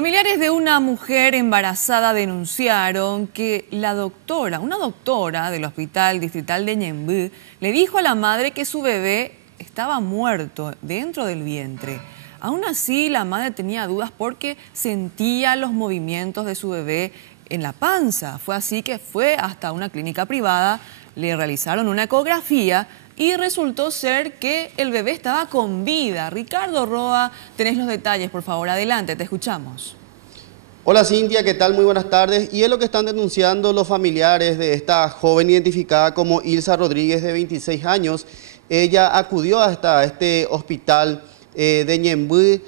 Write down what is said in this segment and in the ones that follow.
Familiares de una mujer embarazada denunciaron que una doctora del Hospital Distrital de Ñemby, le dijo a la madre que su bebé estaba muerto dentro del vientre. Aún así, la madre tenía dudas porque sentía los movimientos de su bebé en la panza. Fue así que fue hasta una clínica privada, le realizaron una ecografía y resultó ser que el bebé estaba con vida. Ricardo Roa, tenés los detalles, por favor, adelante, te escuchamos. Hola Cintia, ¿qué tal? Muy buenas tardes. Y es lo que están denunciando los familiares de esta joven identificada como Ilsa Rodríguez, de 26 años. Ella acudió hasta este hospital de Ñemby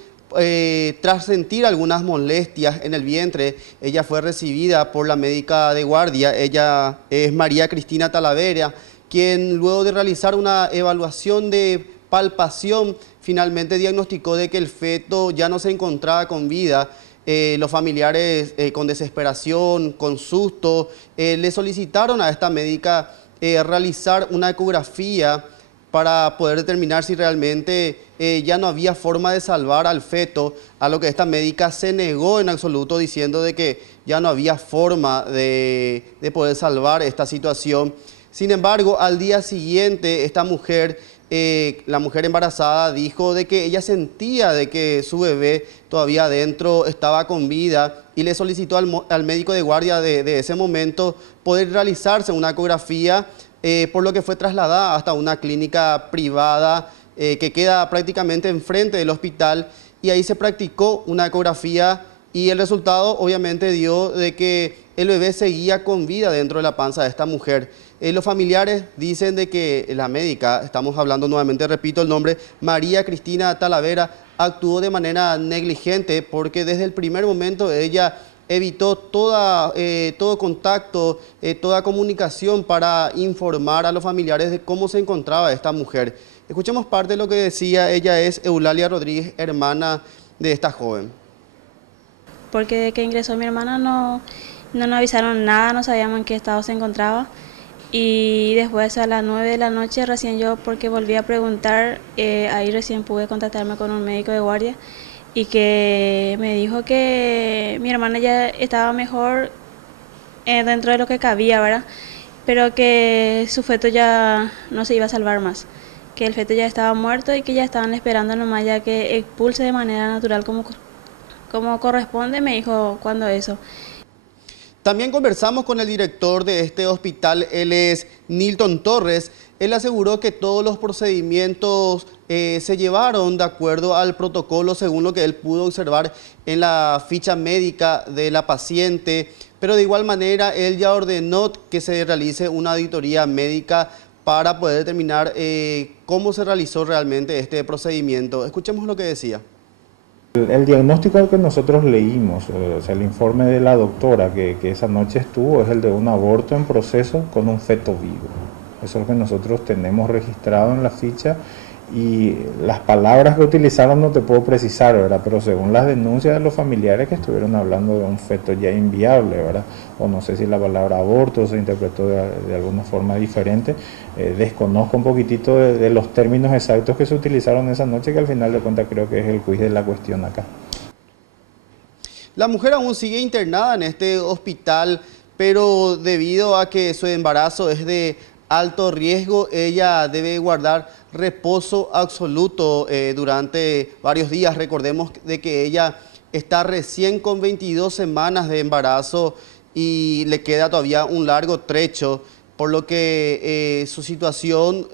tras sentir algunas molestias en el vientre. Ella fue recibida por la médica de guardia. Ella es María Cristina Talavera, quien luego de realizar una evaluación de palpación finalmente diagnosticó de que el feto ya no se encontraba con vida. Los familiares con desesperación, con susto, le solicitaron a esta médica realizar una ecografía para poder determinar si realmente ya no había forma de salvar al feto, a lo que esta médica se negó en absoluto, diciendo de que ya no había forma de poder salvar esta situación. Sin embargo, al día siguiente, esta mujer, la mujer embarazada, dijo de que ella sentía de que su bebé todavía adentro estaba con vida y le solicitó al médico de guardia de ese momento poder realizarse una ecografía, por lo que fue trasladada hasta una clínica privada que queda prácticamente enfrente del hospital, y ahí se practicó una ecografía y el resultado obviamente dio de que el bebé seguía con vida dentro de la panza de esta mujer. Los familiares dicen de que la médica, estamos hablando nuevamente, repito el nombre, María Cristina Talavera, actuó de manera negligente porque desde el primer momento ella evitó todo contacto, toda comunicación para informar a los familiares de cómo se encontraba esta mujer. Escuchemos parte de lo que decía. Ella es Eulalia Rodríguez, hermana de esta joven. Porque de que ingresó mi hermana no nos avisaron nada, no sabíamos en qué estado se encontraba. Y después a las 9 de la noche recién yo, porque volví a preguntar, ahí recién pude contactarme con un médico de guardia y que me dijo que mi hermana ya estaba mejor dentro de lo que cabía, ¿verdad? Pero que su feto ya no se iba a salvar más, que el feto ya estaba muerto y que ya estaban esperando nomás ya que expulse de manera natural como corresponde, me dijo cuando eso. También conversamos con el director de este hospital, él es Nilton Torres. Él aseguró que todos los procedimientos se llevaron de acuerdo al protocolo, según lo que él pudo observar en la ficha médica de la paciente, pero de igual manera él ya ordenó que se realice una auditoría médica para poder determinar cómo se realizó realmente este procedimiento. Escuchemos lo que decía. El diagnóstico que nosotros leímos, o sea, el informe de la doctora que esa noche estuvo, es el de un aborto en proceso con un feto vivo. Eso es lo que nosotros tenemos registrado en la ficha, y las palabras que utilizaron no te puedo precisar, ¿verdad? Pero según las denuncias de los familiares, que estuvieron hablando de un feto ya inviable, ¿verdad? O no sé si la palabra aborto se interpretó de alguna forma diferente. Desconozco un poquitito de los términos exactos que se utilizaron esa noche, que al final de cuentas creo que es el quiz de la cuestión acá. La mujer aún sigue internada en este hospital, pero debido a que su embarazo es de alto riesgo, ella debe guardar reposo absoluto durante varios días. Recordemos de que ella está recién con 22 semanas de embarazo y le queda todavía un largo trecho, por lo que su situación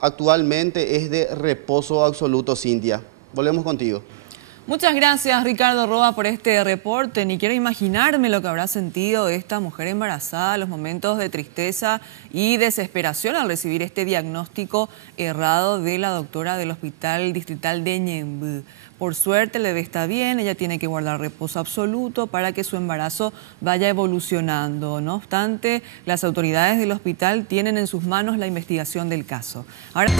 actualmente es de reposo absoluto. Cintia, volvemos contigo. Muchas gracias, Ricardo Roa, por este reporte. Ni quiero imaginarme lo que habrá sentido esta mujer embarazada, los momentos de tristeza y desesperación al recibir este diagnóstico errado de la doctora del Hospital Distrital de Ñemby. Por suerte, el bebé está bien, ella tiene que guardar reposo absoluto para que su embarazo vaya evolucionando. No obstante, las autoridades del hospital tienen en sus manos la investigación del caso. Ahora...